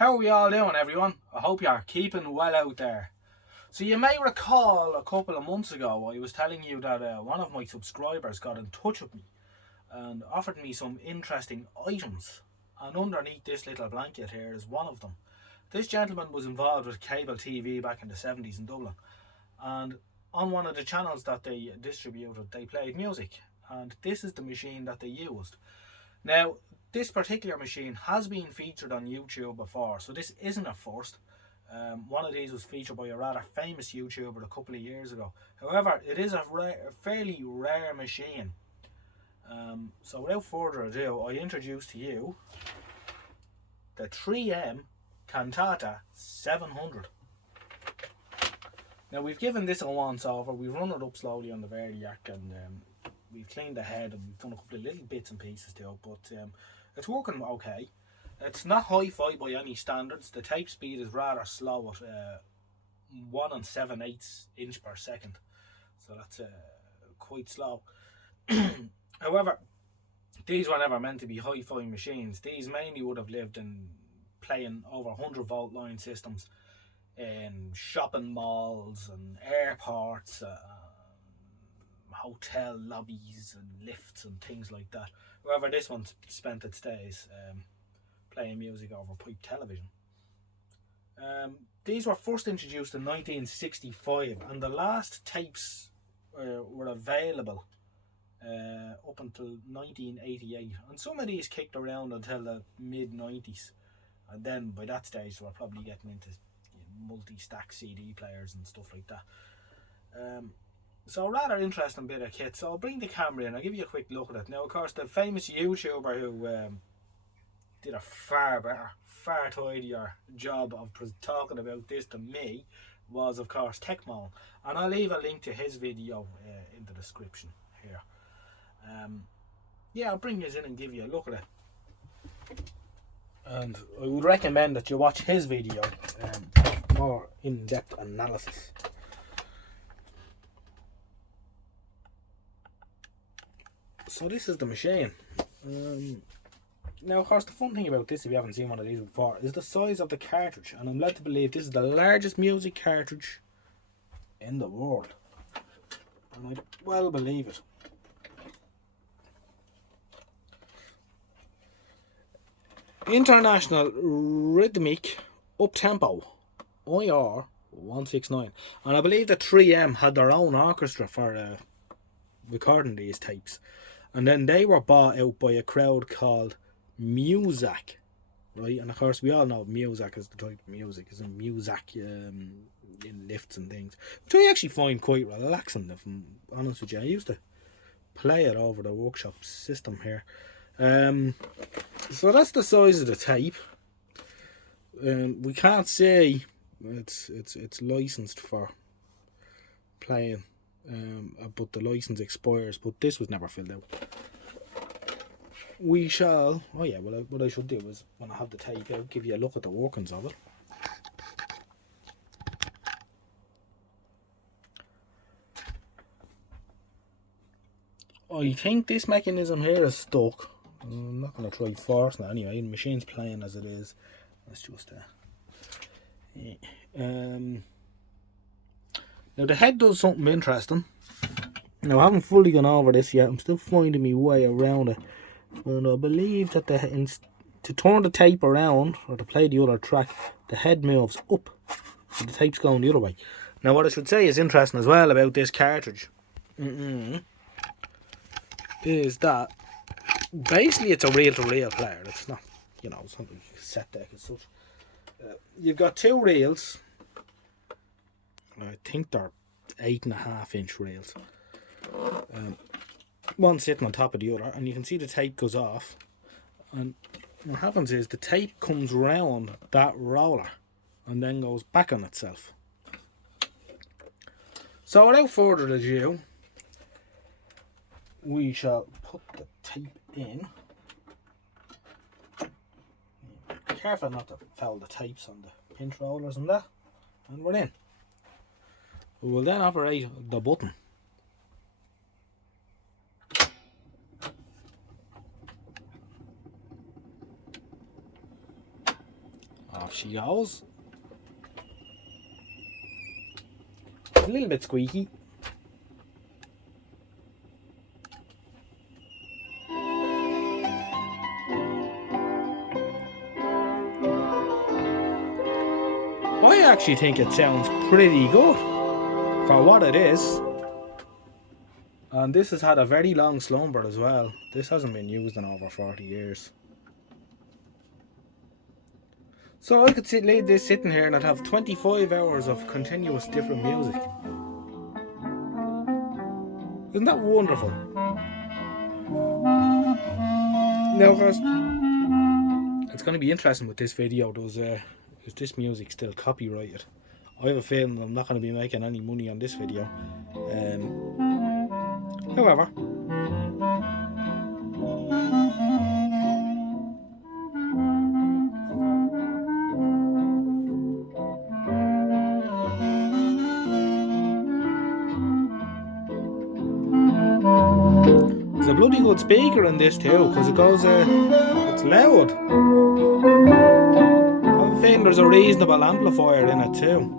How are we all doing, everyone? I hope you're keeping well out there. So you may recall a couple of months ago I was telling you that one of my subscribers got in touch with me and offered me some interesting items. And underneath this little blanket here is one of them. This gentleman was involved with cable TV back in the 70s in Dublin, and on one of the channels that they distributed they played music, and this is the machine that they used. Now, this particular machine has been featured on YouTube before, so this isn't a first. One of these was featured by a rather famous YouTuber a couple of years ago. However, it is a fairly rare machine. So without further ado, I introduce to you the 3M Cantata 700. Now, we've given this a once over. We've run it up slowly on the Verdiac, and we've cleaned the head, and we've done a couple of little bits and pieces to it, but it's working okay. It's not hi-fi by any standards. The tape speed is rather slow at 1 7/8 inch per second, so that's quite slow. However, these were never meant to be hi-fi machines. These mainly would have lived in playing over 100-volt line systems in shopping malls and airports, hotel lobbies and lifts and things like that. However, this one spent its days playing music over pipe television. These were first introduced in 1965, and the last tapes were available up until 1988, and some of these kicked around until the mid-90s, and then by that stage they were probably getting into multi-stack CD players and stuff like that. So a rather interesting bit of kit. So I'll bring the camera in, I'll give you a quick look at it. Now, of course, the famous YouTuber who did a far better, far tidier job of talking about this than me was, of course, Techmo, and I'll leave a link to his video in the description here. Yeah, I'll bring this in and give you a look at it, and I would recommend that you watch his video for more in-depth analysis. So this is the machine. Now, of course, the fun thing about this, if you haven't seen one of these before, is the size of the cartridge, and I'm led to believe this is the largest music cartridge in the world, and I well believe it. International Rhythmic Up-Tempo IR 169, and I believe that 3M had their own orchestra for recording these tapes, and then they were bought out by a crowd called Muzak, right? And of course we all know Muzak is the type of music, isn't Muzak in lifts and things, which I actually find quite relaxing, if I'm honest with you. I used to play it over the workshop system here. So that's the size of the tape. We can't say it's licensed for playing, but the license expires, but this was never filled out. We shall, oh yeah, well, what I should do is, when I have the tape, I'll give you a look at the workings of it. I think this mechanism here is stuck. I'm not going to try forcing it anyway. The machine's playing as it is. Let's just now the head does something interesting. Now, I haven't fully gone over this yet. I'm still finding my way around it, and I believe that to turn the tape around or to play the other track, the head moves up, so the tape's going the other way. Now, what I should say is interesting as well about this cartridge is that basically it's a reel-to-reel player. It's not, it's not like a cassette deck as such. You've got two reels. I think they're 8.5 inch reels. One sitting on top of the other, and you can see the tape goes off. And what happens is the tape comes round that roller and then goes back on itself. So without further ado, we shall put the tape in. Be careful not to foul the tapes on the pinch rollers and that, and we're in. We will then operate the button. Off she goes. It's a little bit squeaky. I actually think it sounds pretty good for what it is. And this has had a very long slumber as well. This hasn't been used in over 40 years. So I could leave this sitting here and I'd have 25 hours of continuous different music. Isn't that wonderful? Now, of course, it's going to be interesting with this video. Is this music still copyrighted? I have a feeling I'm not going to be making any money on this video. However, there's a bloody good speaker in this too, because it goes, it's loud. I have a feeling there's a reasonable amplifier in it too.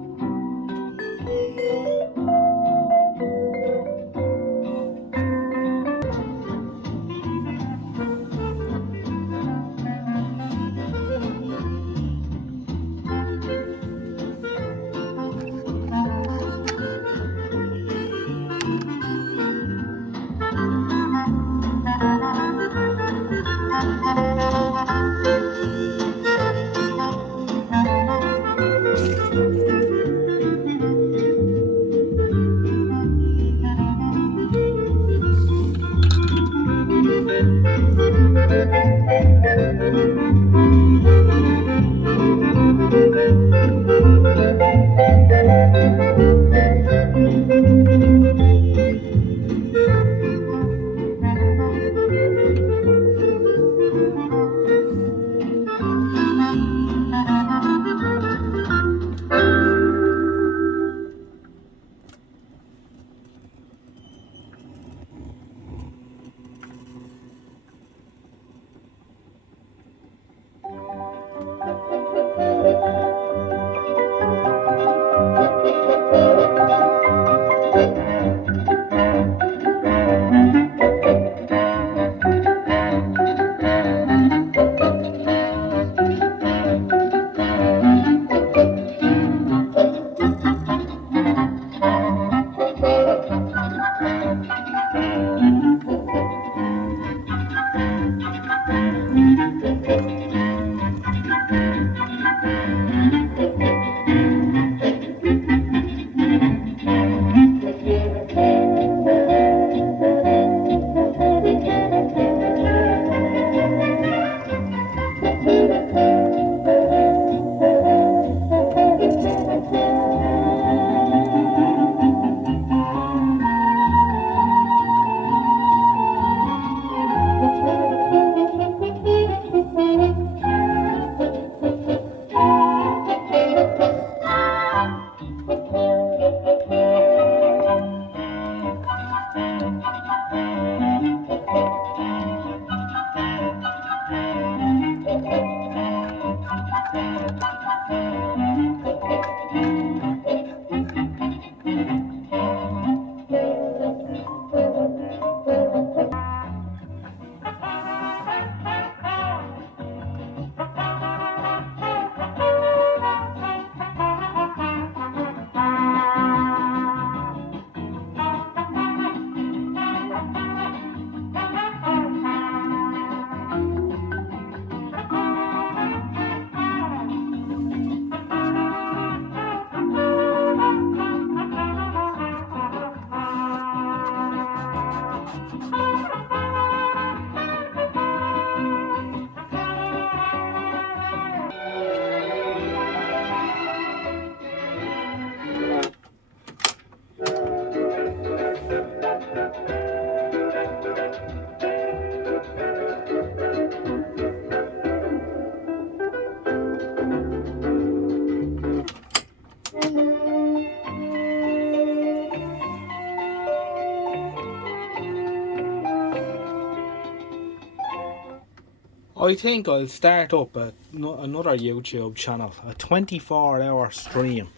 I think I'll start up another YouTube channel, a 24-hour stream.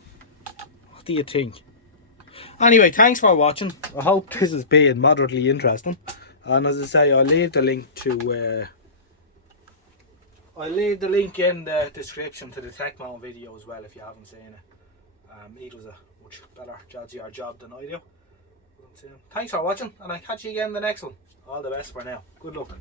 What do you think? Anyway, thanks for watching. I hope this has been moderately interesting. And as I say, I'll leave the link to in the description to the tech mode video as well if you haven't seen it. He does a much better, jazzier job than I do. Thanks for watching, and I'll catch you again in the next one. All the best for now. Good luck.